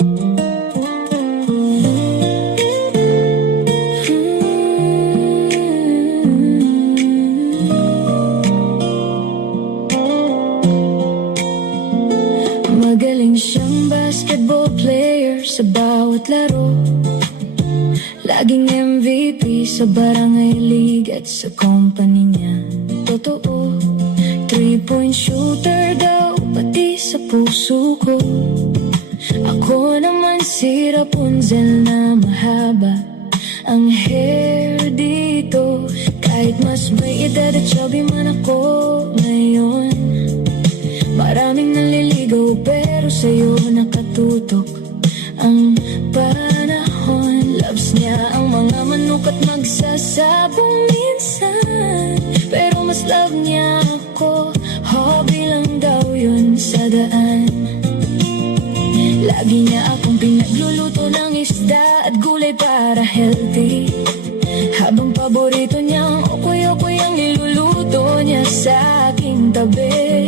Magaling siyang basketball player sa bawat laro. Laging MVP sa barangay league at sa company niya. Totoo, 3-point shooter daw pati sa puso ko. Ako naman si Rapunzel na mahaba ang hair dito. Kahit mas may edad at chubby man ako ngayon, maraming naliligaw pero sa'yo nakatutok ang panahon. Loves niya ang mga manok at magsasabong minsan, pero mas love niya ako. Hobby lang daw yun sa daan. Lagi niya akong pinagluluto ng isda at gulay para healthy, habang paborito niyang okoy-okoy ang niluluto niya sa aking tabi.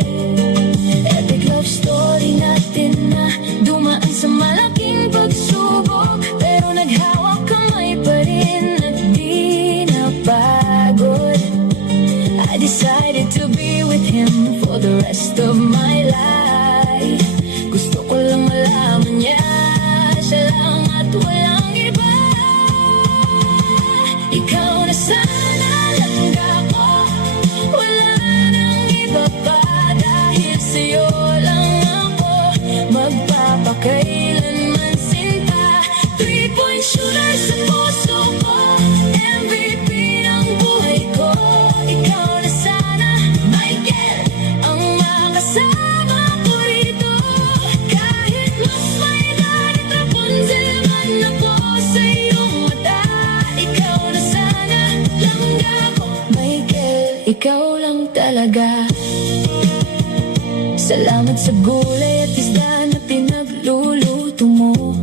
Epic love story natin na dumaan sa malaking pagsubok, pero naghawak kamay pa rin at di napagod. I decided to be with him for the rest of my life. Gusto ko lang malaman niya, siya lang at walang iba. Ikaw na sana langga ko, wala nang iba pa. Dahil sa'yo lang ako magpapakailanman sinta. 3-point shooter sa puso ko, MVP ng buhay ko. Ikaw na sana, Michael, ang makasama ko rito. Kahit mas may edad at Rapunzel man ako sa iyong mata. Ikaw na sana, langga ko, Michael, ikaw lang talaga. Salamat sa gulay at isda na pinagluluto mo,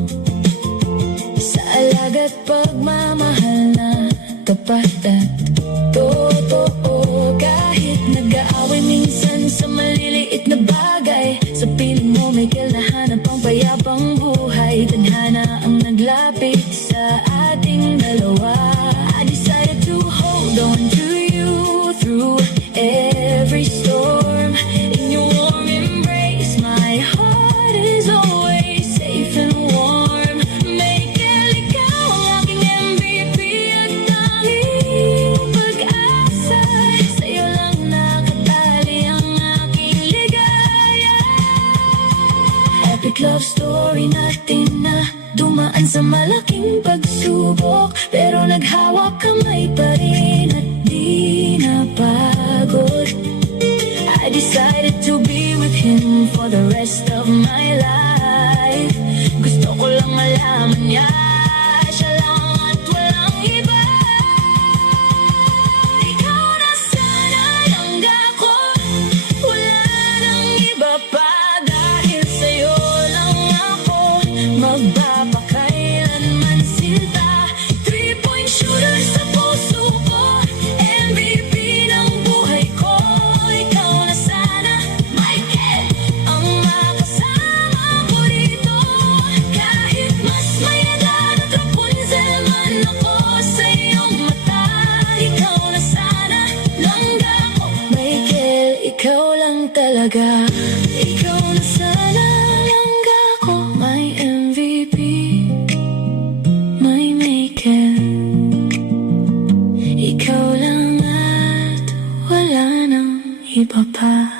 sa alaga at pagmamahal na tapat at totoo. Kahit nag-aaway minsan sa maliliit na bagay, sa piling mo may kalahanap ang payapang buhay. Tadhana ang naglapit sa ating dalawa. I decided to hold on to you through every storm. In your warm embrace, my heart is always safe and warm. Michael, ikaw ang aking MVP at tanging pag-asa. Sa'yo lang nakatali ang aking ligaya. Epic love story natin na dumaan sa malaking pagsubok, pero naghawak kamay pa rin at di napagod. I decided to be with him for the rest of my life. Gusto ko lang malaman niya, siya lang at walang iba. Ikaw na sana langga ko, wala nang iba pa. Dahil sa'yo lang ako magpapakailanman sinta. 3-point shooter sa puso ko, MVP ng buhay ko. Ikaw na sana, Michael, ang makasama ko rito. Kahit mas may edad at Rapunzel man ako sa iyong mata. Ikaw na sana, langga ko, Michael, ikaw lang talaga. Ikaw na sana langga ko, my MVP, my Michael. Ikaw lang at wala nang iba pa.